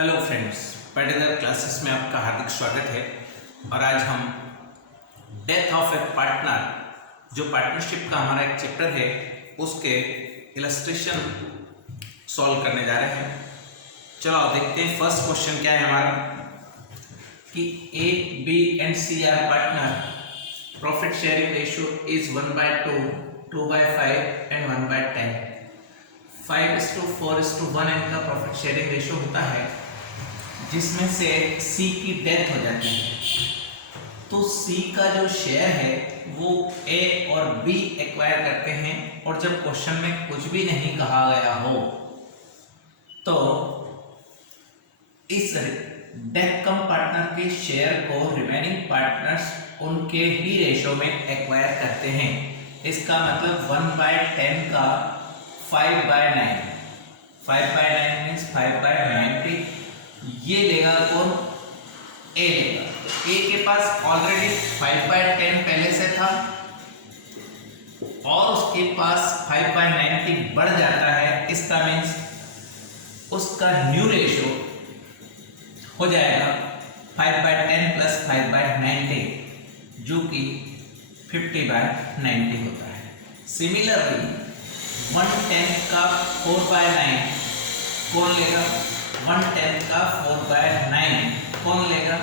Hello friends, particular classes में आपका हार्दिक स्वागत है। और आज हम डेथ ऑफ ए पार्टनर, जो पार्टनरशिप का हमारा एक चैप्टर है, उसके इलस्ट्रेशन सॉल्व करने जा रहे हैं। चलो आप देखते हैं फर्स्ट क्वेश्चन क्या है हमारा कि A B and C R partner, profit sharing ratio is 1/2, 2/5 and 1/10। 5:4:1 इनका प्रॉफिट शेयरिंग रेशियो होता है, जिसमें से सी की डेथ हो जाती है। तो सी का जो शेयर है वो ए और बी एक्वायर करते हैं, और जब क्वेश्चन में कुछ भी नहीं कहा गया हो तो इस डेथ कम पार्टनर के शेयर को रिमेनिंग पार्टनर्स उनके ही रेशो में एक्वायर करते हैं। इसका मतलब 1/10 का 5/9, 5/9 मीन्स 5/90 ये लेगा कौन? ए लेगा। ए के पास ऑलरेडी 5/10 पहले से था और उसके पास 5/90 बढ़ जाता है। इसका मीन्स उसका न्यू रेशो हो जाएगा 5/10 प्लस 5/90, जो कि 50/90 होता है। सिमिलरली 1/10 का 4/9 कौन लेगा? 1/10 का 4/9 कौन लेगा?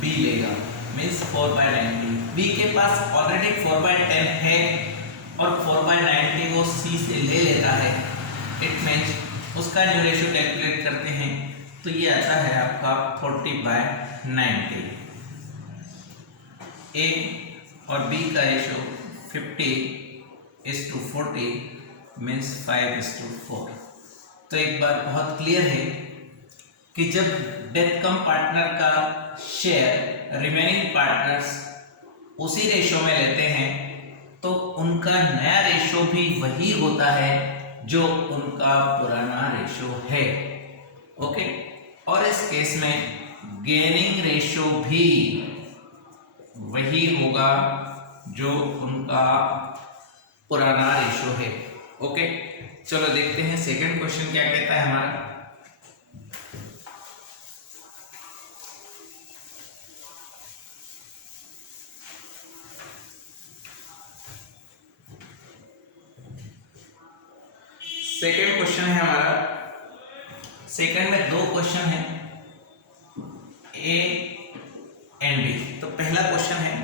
बी लेगा, मीन्स 4/90। बी के पास ऑलरेडी 4/10 है और 4/90 वो सी से ले लेता है। इट मीन्स उसका न्यू रेशियो कैलकुलेट करते हैं तो ये आता है आपका 40/90। ए और बी का रेशियो 50:40 मीन्स 5:4। तो एक बात बहुत क्लियर है कि जब डेथ कम पार्टनर का शेयर रिमेनिंग पार्टनर्स उसी रेशो में लेते हैं तो उनका नया रेशो भी वही होता है जो उनका पुराना रेशो है। ओके, और इस केस में गेनिंग रेशो भी वही होगा जो उनका पुराना रेशो है। ओके, चलो देखते हैं सेकंड क्वेश्चन क्या कहता है हमारा। सेकंड क्वेश्चन है हमारा, सेकंड में दो क्वेश्चन है, ए एंड बी। तो पहला क्वेश्चन है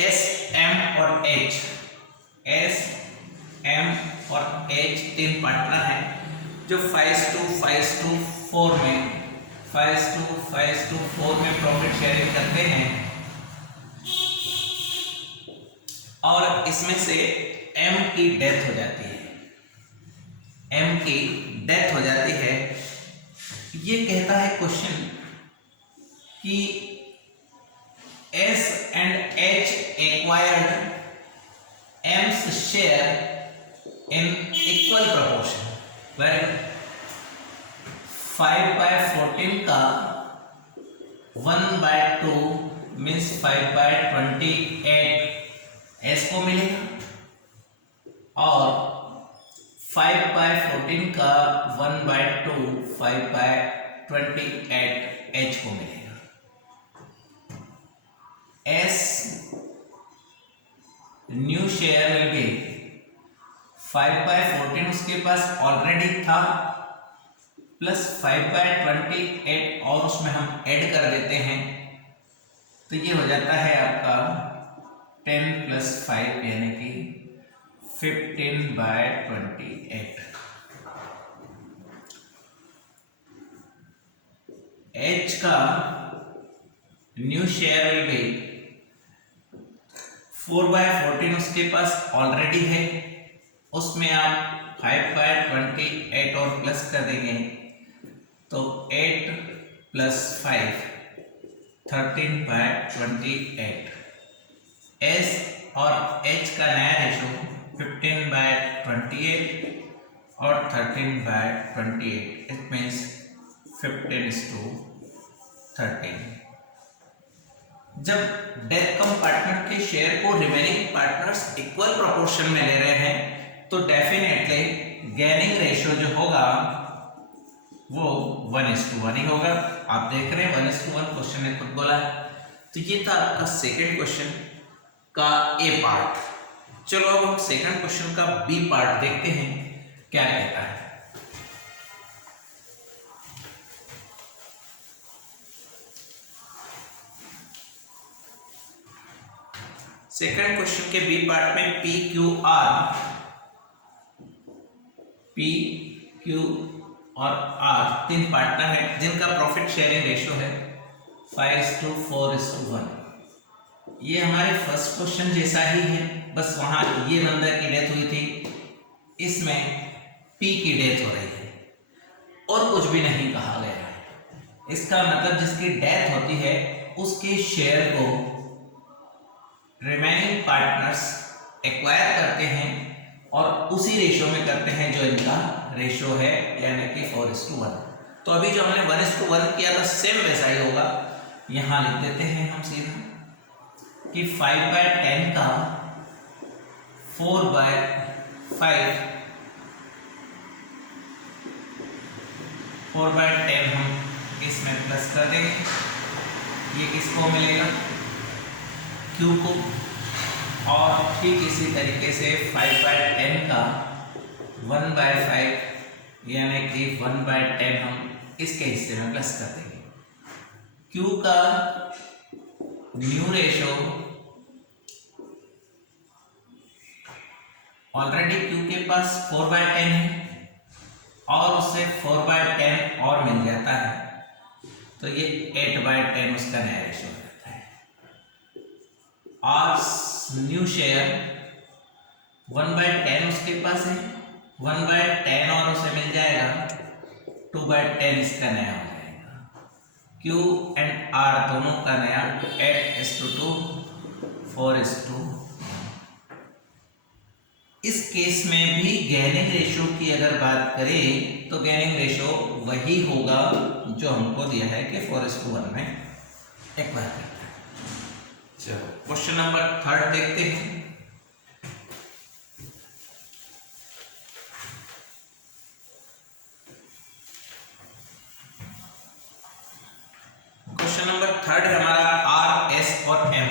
एस, एम और एच। एस, एम और एच तीन पार्टनर हैं जो 5:4 में 5:4 में प्रॉफिट शेयरिंग करते हैं, और इसमें से एम की डेथ हो जाती है। एम की डेथ हो जाती है। ये कहता है क्वेश्चन कि S and H acquired AIIMS share in equal proportion, where 5/14 का 1/2 मीन्स 5/28 एस को मिलेगा, और 5/14 का 1/2 5/28 एच को मिलेगा। S new share will be 5/14 उसके पास ऑलरेडी था, प्लस 5/28 और उसमें हम ऐड कर देते हैं तो ये हो जाता है आपका 10 + 5 यानी कि 15/28। एच का न्यू शेयर विल बी 4/14 उसके पास ऑलरेडी है, उसमें आप 5/28 और प्लस कर देंगे तो 8 + 5 13/28। एस और एच का नया रेशो 15/28 और 13/28। It means 15:13। जब डेथ कम पार्टनर के शेयर को रिमेनिंग पार्टनर्स इक्वल प्रोपोर्शन में ले रहे हैं तो डेफिनेटली गेनिंग रेशियो जो होगा वो 1:1 ही होगा। आप देख रहे हैं 1:1 क्वेश्चन ने खुद बोला है। तो ये था आपका सेकेंड क्वेश्चन का ए पार्ट। चलो अब हम सेकंड क्वेश्चन का बी पार्ट देखते हैं क्या कहता है। सेकंड क्वेश्चन के बी पार्ट में पी क्यू और आर तीन पार्टनर हैं जिनका प्रॉफिट शेयरिंग रेशियो है 5:4:1। ये हमारे फर्स्ट क्वेश्चन जैसा ही है, बस वहां ये बंदर की डेथ हुई थी, इसमें पी की डेथ हो रही है और कुछ भी नहीं कहा गया है। इसका मतलब जिसकी डेथ होती है उसके शेयर को रिमेनिंग पार्टनर्स एक्वायर करते हैं और उसी रेशियो में करते हैं जो इनका रेशियो है, यानी कि 4:1। तो अभी जो हमने 1:1 किया था सेम वैसा ही होगा। यहां लिख देते हैं हम सीधा कि 5/10 का 4/10 हम इसमें प्लस कर देंगे। ये किसको मिलेगा? क्यू को। और ठीक इसी तरीके से 5/10 का 1/5 यानी कि 1/10 हम इसके हिस्से में प्लस कर देंगे। क्यू का न्यू रेशो ऑलरेडी क्यू के पास 4/10 है और उससे 4/10 और मिल जाता है, तो ये 8/10 उसका नया रेशो हो जाता है। और न्यू शेयर 1/10 उसके पास है, 1/10 और उसे मिल जाएगा, 2/10 इसका नया हो जाएगा। क्यू एंड आर दोनों का नया 8:2 4:1। इस केस में भी गेनिंग रेशियो की अगर बात करें तो गेनिंग रेशियो वही होगा जो हमको दिया है कि 4:1 में एक्वायर करता है। चलो क्वेश्चन नंबर 3 देखते हैं। क्वेश्चन नंबर 3 है हमारा आर एस और एम।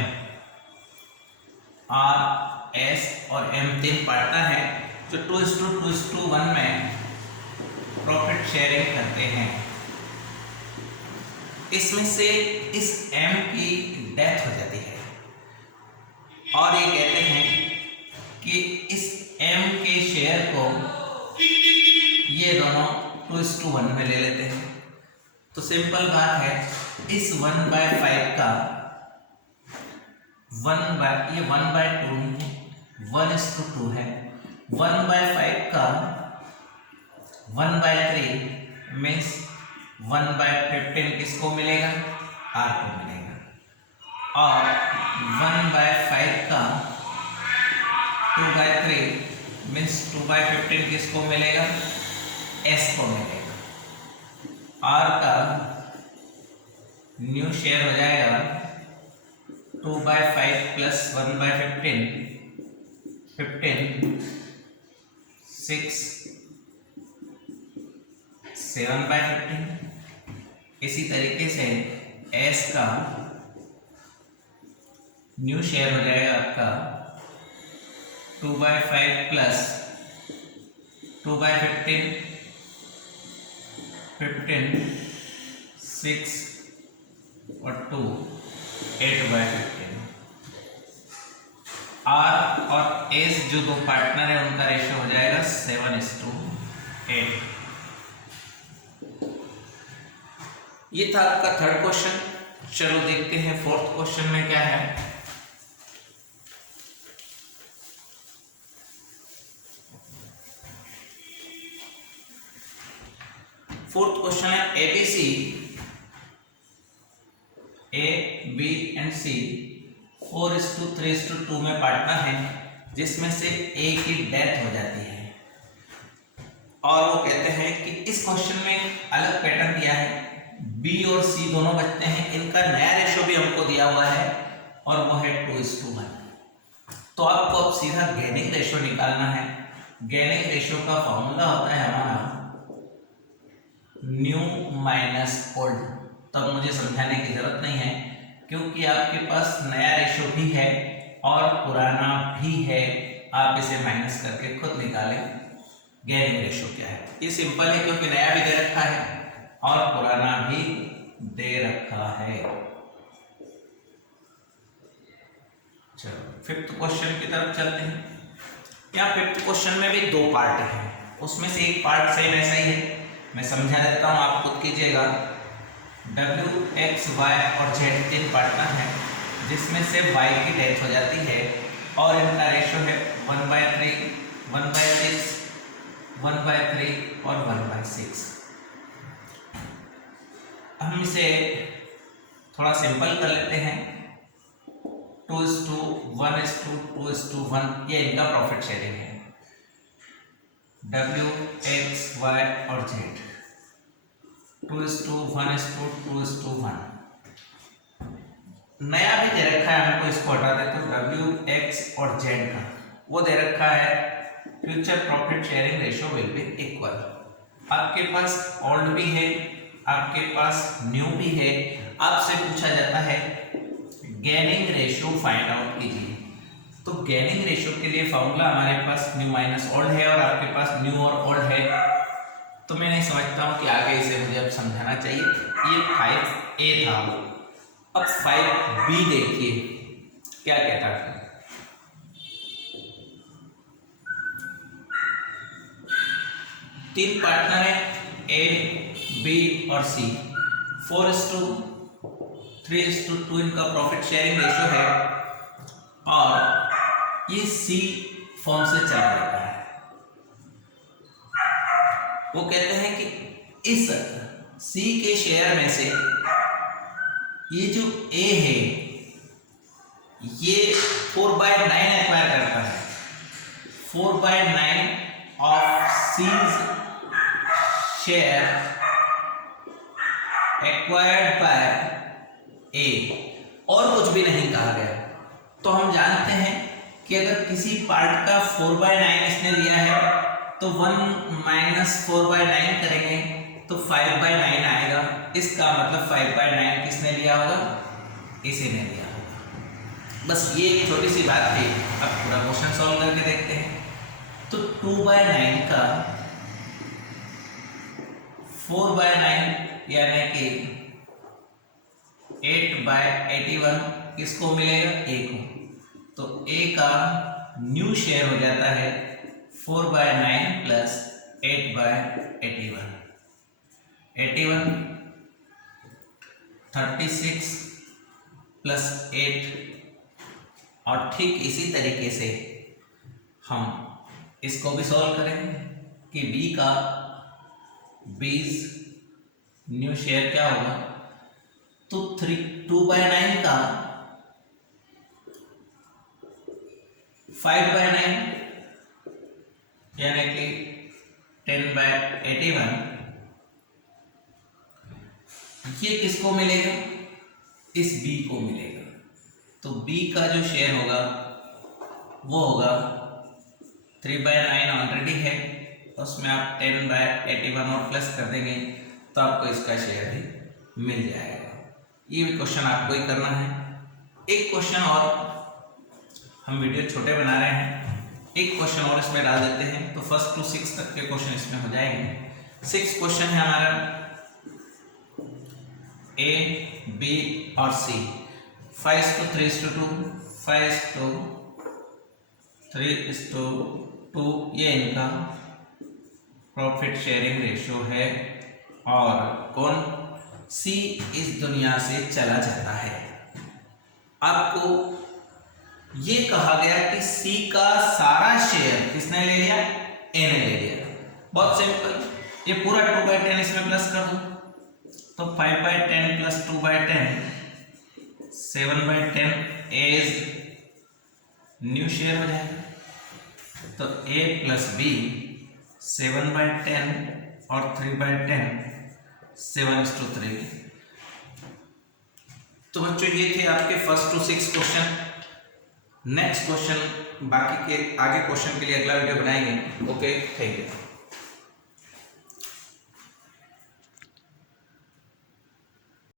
आर एस और एम तीन पार्टनर हैं जो 2:2:1 में प्रॉफिट शेयरिंग करते हैं। इसमें से इस एम की डेथ हो जाती है और ये कहते हैं कि इस एम के शेयर को ये दोनों 2:1 में ले लेते हैं। तो सिंपल बात है, इस 1/5 का ये 1/2 नहीं है, 1:2 है। 1/5 का 1/3 मीन्स 1/15 किसको मिलेगा? आर को मिलेगा। और 1/5 का 2/3 मीन्स 2/15 किसको मिलेगा? एस को मिलेगा। आर का न्यू शेयर हो जाएगा 2/5 प्लस 1/15 15 6 7/15। इसी तरीके से एस का न्यू शेयर हो जाएगा आपका 2/5 प्लस 2/15 15 6 और 2 8/15। आर और एस जो दो पार्टनर है उनका रेशियो हो जाएगा 7:8। ये था आपका 3rd क्वेश्चन। चलो देखते हैं 4th क्वेश्चन में क्या है। 4th क्वेश्चन है एबीसी ए बी एंड सी 4:3:2 में पार्टनर हैं, जिसमें से ए की डेथ हो जाती है और वो कहते हैं कि इस क्वेश्चन में अलग पैटर्न दिया है। बी और सी दोनों बचते हैं, इनका नया रेशियो भी हमको दिया हुआ है और वो है 2:1। तो आपको अब सीधा गेनिंग रेशियो निकालना है। गेनिंग रेशियो का फॉर्मूला होता है हमारा न्यू माइनस ओल्ड। तब मुझे समझाने की जरूरत नहीं है क्योंकि आपके पास नया रेशो भी है और पुराना भी है। आप इसे माइनस करके खुद निकालें गेनिंग रेशो क्या है। ये सिंपल है क्योंकि नया भी दे रखा है और पुराना भी दे रखा है। चलो फिफ्थ क्वेश्चन की तरफ चलते हैं। यहाँ फिफ्थ क्वेश्चन में भी दो पार्ट हैं, उसमें से एक पार्ट सेम ऐसा ही है, मैं समझा देता हूँ, आप खुद कीजिएगा। W, X, Y और Z तीन पार्टनर हैं जिसमें से Y की डेथ हो जाती है और इनका रेशो है 1/3, 1/6, 1/3 और 1/6। हम इसे थोड़ा सिंपल कर लेते हैं। 2:1:2:1 ये इनका प्रॉफिट शेयरिंग है। W, X, Y और Z 2:1:2:1। नया भी दे रखा है हमको, इसको हटा देते तो W, X और Z का वो दे रखा है future profit sharing ratio will be equal. आपके पास ओल्ड भी है, आपके पास न्यू भी है। आपसे पूछा जाता है गेनिंग रेशियो फाइंड आउट कीजिए। तो गेनिंग रेशियो के लिए फॉर्मूला हमारे पास न्यू माइनस ओल्ड है और आपके पास न्यू और ओल्ड है। तो मैं नहीं समझता हूँ कि आगे इसे मुझे अब समझाना चाहिए। ये 5A था, अब 5B देखिए क्या कहता है। तीन पार्टनर है A, B और C। 4:3:2 इनका प्रॉफिट शेयरिंग रेशियो है और ये C फॉर्म से चला जाता है। वो कहते हैं कि इस C के शेयर में से ये जो A है ये 4/9 एक्वायर करता है। 4/9 of C's share acquired by A और कुछ भी नहीं कहा गया। तो हम जानते हैं कि अगर किसी पार्ट का 4/9 इसने लिया है तो 1 - 4/9 करेंगे तो 5/9 आएगा। इसका मतलब 5/9 किसने लिया होगा? इसी ने लिया होगा। बस ये एक छोटी सी बात थी। अब पूरा क्वेश्चन सॉल्व करके देखते हैं। तो 2/9 का 4/9 यानी कि 8/81 किसको मिलेगा? A को। तो A का न्यू शेयर हो जाता है 4/9 प्लस 8/81। 81 36 प्लस 8। और ठीक इसी तरीके से हम इसको भी सॉल्व करेंगे कि B का 20 न्यू शेयर क्या होगा? तो 2/9 का 5/9 यानी कि 10/81 ये किसको मिलेगा? इस B को मिलेगा। तो B का जो शेयर होगा वो होगा 3/9 ऑलरेडी है, उसमें आप 10/81 और प्लस कर देंगे तो आपको इसका शेयर भी मिल जाएगा। ये भी क्वेश्चन आपको ही करना है। एक क्वेश्चन और, हम वीडियो छोटे बना रहे हैं, एक क्वेश्चन और इसमें डाल देते हैं तो 1 से 6 तक के क्वेश्चन इसमें हो जाएंगे। 6 क्वेश्चन है हमारा A, B और C। 5:3:2, 5:3:2 ये इनका प्रॉफिट शेयरिंग रेशियो है और कौन? C इस दुनिया से चला जाता है। आपको ये कहा गया कि C का सारा शेयर किसने ले लिया? A ने ले लिया। बहुत सिंपल, ये पूरा 2/10 इसमें प्लस कर दो तो 5/10 प्लस 2/10 7/10 A न्यू शेयर हो जाएगा। तो A प्लस B 7/10 और 3/10 7:3। तो बच्चों ये थे आपके 1 से 6 क्वेश्चन। नेक्स्ट क्वेश्चन, बाकी के आगे क्वेश्चन के लिए अगला वीडियो बनाएंगे। Okay, thank you.